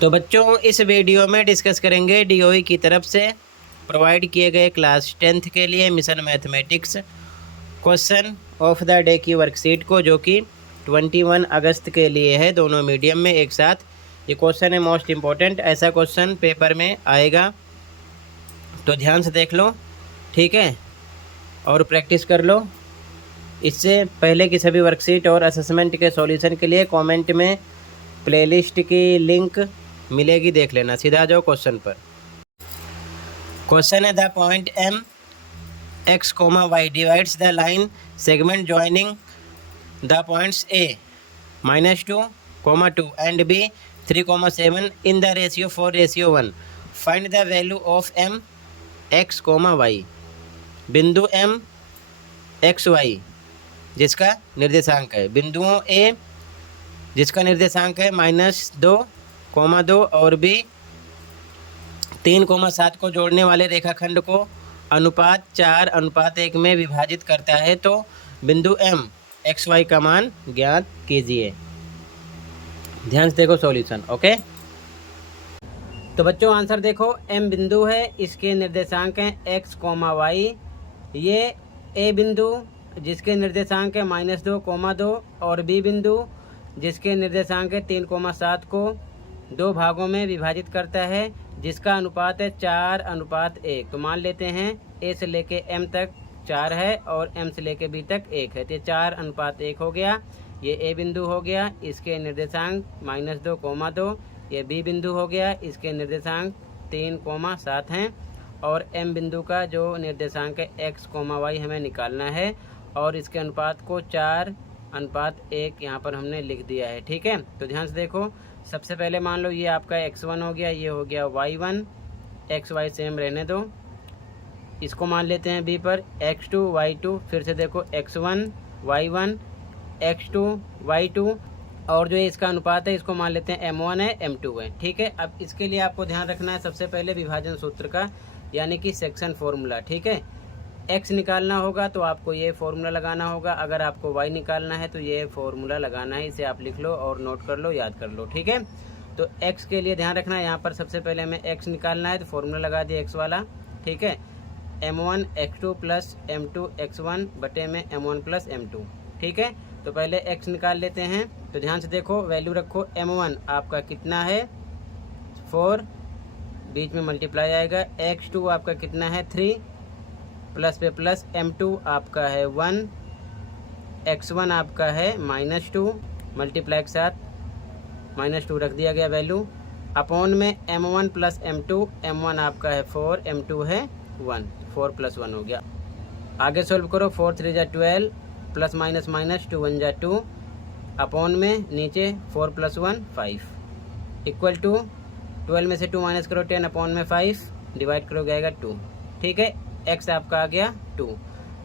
तो बच्चों इस वीडियो में डिस्कस करेंगे डीओई की तरफ से प्रोवाइड किए गए क्लास 10th के लिए mission mathematics question of the day की वर्कशीट को, जो कि 21 अगस्त के लिए है, दोनों मीडियम में एक साथ। ये क्वेश्चन है मोस्ट इम्पोर्टेंट, ऐसा क्वेश्चन पेपर में आएगा, तो ध्यान से देख लो, ठीक है, और प्रैक्टिस कर लो। इससे पहले की सभी वर्कशीट और असेसमेंट के सॉल्यूशन के लिए कमेंट में प्लेलिस्ट की लिंक मिलेगी, देख लेना। सीधा आ जाओ क्वेश्चन पर। क्वेश्चन है the point M X comma Y divides the line segment joining the points A -2, 2 and B 3, 7 in the ratio 4:1। Find the value of M X comma Y. बिंदु M X Y जिसका निर्देशांक है, बिंदुओं ए जिसका निर्देशांक है -2, 2 और बी 3, 7 को जोड़ने वाले रेखाखंड को अनुपात 4:1 में विभाजित करता है, तो बिंदु एम एक्स वाई का मान ज्ञात कीजिए। ध्यान से देखो सॉल्यूशन। ओके, तो बच्चों आंसर देखो, एम बिंदु है, इसके निर्देशांक हैं एक्स, वाई। ये ए बिंदु जिसके निर्देशांक है -2, 2 और बी बिंदु जिसके निर्देशांक है 3, 7 को 2 भागों में विभाजित करता है, जिसका अनुपात है 4:1। तो मान लेते हैं ए से लेके एम तक 4 है और एम से लेके बी तक 1 है, तो 4:1 हो गया। ये ए बिंदु हो गया, इसके निर्देशांक -2, 2। ये बी बिंदु हो गया, इसके निर्देशांक 3, 7 हैं। और एम बिंदु का जो निर्देशांक है एक्स, वाई हमें निकालना है, और इसके अनुपात को 4:1 यहाँ पर हमने लिख दिया है, ठीक है। तो ध्यान से देखो, सबसे पहले मान लो ये आपका x1 हो गया, ये हो गया y1, एक्स वाई सेम रहने दो, इसको मान लेते हैं b पर x2, y2। फिर से देखो x1, y1, x2, y2, और जो इसका अनुपात है इसको मान लेते हैं m1 है, m2 है, ठीक है। अब इसके लिए आपको ध्यान रखना है सबसे पहले विभाजन सूत्र का, यानी कि सेक्शन फॉर्मूला, ठीक है। x निकालना होगा तो आपको ये फॉर्मूला लगाना होगा, अगर आपको y निकालना है तो ये फॉर्मूला लगाना है। इसे आप लिख लो और नोट कर लो, याद कर लो, ठीक है। तो x के लिए ध्यान रखना है, यहाँ पर सबसे पहले हमें x निकालना है, तो फॉर्मूला लगा दिया x वाला, ठीक है। m1 x2 plus m2 x1 बटे में m1 प्लस m2, ठीक है। तो पहले x निकाल लेते हैं। तो ध्यान से देखो, वैल्यू रखो, m1 आपका कितना है 4, बीच में मल्टीप्लाई आएगा, x2 आपका कितना है 3, प्लस पे प्लस m2 आपका है 1, x1 आपका है -2, मल्टीप्लाई के साथ -2 रख दिया गया वैल्यू, अपॉन में m1 प्लस m2, m1 आपका है 4, m2 है 1, 4 + 1 हो गया। आगे सॉल्व करो, 4 3 = 12, प्लस माइनस माइनस 2 1 = 2, अपॉन में नीचे 4 + 1 5, इक्वल टू 12 में से 2 माइनस करो 10, अपॉन में 5, डिवाइड करोगे आएगा 2, ठीक है। x आपका आ गया 2।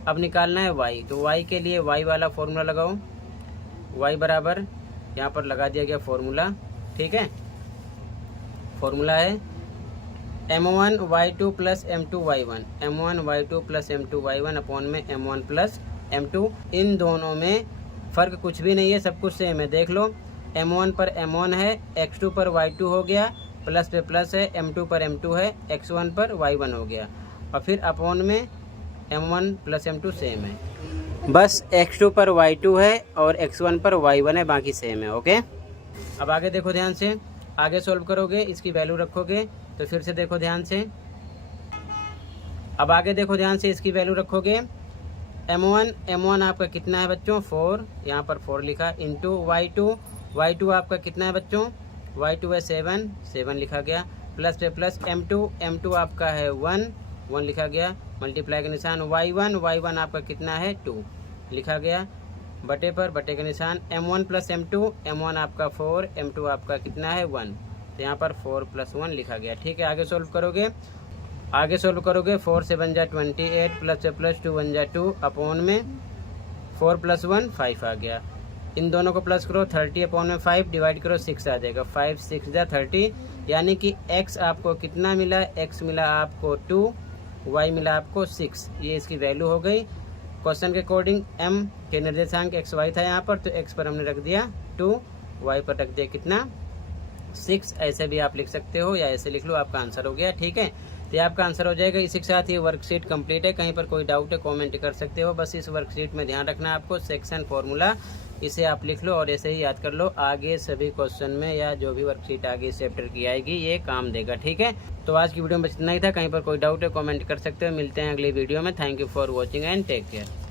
अब निकालना है y, तो y के लिए y वाला फॉर्मूला लगाओ, y बराबर यहाँ पर लगा दिया गया फॉर्मूला, ठीक है। फॉर्मूला है m1 y2 plus m2 y1, m1 y2 plus m2 y1 upon में m1 प्लस m2। इन दोनों में फ़र्क कुछ भी नहीं है, सब कुछ सेम है, देख लो। m1 पर m1 है, x2 पर y2 हो गया, प्लस पे प्लस है, m2 पर m2 है, x1 पर y1 हो गया, और फिर अपॉन में m1 प्लस m2 सेम है, बस x2 पर y2 है और x1 पर y1 है, बाकी सेम है। ओके, अब आगे देखो ध्यान से, आगे सॉल्व करोगे, इसकी वैल्यू रखोगे, तो फिर से देखो ध्यान से, अब आगे देखो ध्यान से, इसकी वैल्यू रखोगे, m1 आपका कितना है बच्चों 4, यहाँ पर 4 लिखा, इंटू y2 आपका कितना है बच्चों, y2 है 7 लिखा गया, प्लस पे प्लस m2 आपका है 1 लिखा गया, मल्टीप्लाई का निशान, y1 आपका कितना है 2 लिखा गया, बटे पर बटे का निशान, m1 प्लस m1 आपका 4, m2 आपका कितना है 1, तो यहाँ पर 4 + 1 लिखा गया, ठीक है। आगे सॉल्व करोगे, 4 7 = 28, प्लस से प्लस 2 1 = 2, अपॉन में 4 + 1 5 आ गया, इन दोनों को प्लस करो, 30 अपॉन में 5 डिवाइड करो 6 आ जाएगा, 5 6 = 30, यानी कि x आपको कितना मिला, x मिला आपको 2, y मिला आपको 6, ये इसकी वैल्यू हो गई। क्वेश्चन के अकॉर्डिंग m के निर्देशांक x y था यहाँ पर, तो x पर हमने रख दिया 2, y पर रख दिया कितना 6 ऐसे भी आप लिख सकते हो या ऐसे लिख लो, आपका आंसर हो गया। ठीक है, तो ये आपका आंसर हो जाएगा। इसी के साथ ये वर्कशीट कंप्लीट है। कहीं पर कोई डाउट है कमेंट कर सकते हो। बस इस वर्कशीट में ध्यान रखना आपको, सेक्शन फॉर्मूला इसे आप लिख लो और ऐसे ही याद कर लो। आगे सभी क्वेश्चन में या जो भी वर्कशीट आगे इस चैप्टर की आएगी ये काम देगा। ठीक है, तो आज की वीडियो में बस इतना ही था। कहीं पर कोई डाउट है कमेंट कर सकते हो। मिलते हैं अगली वीडियो में। Thank you for watching and take care.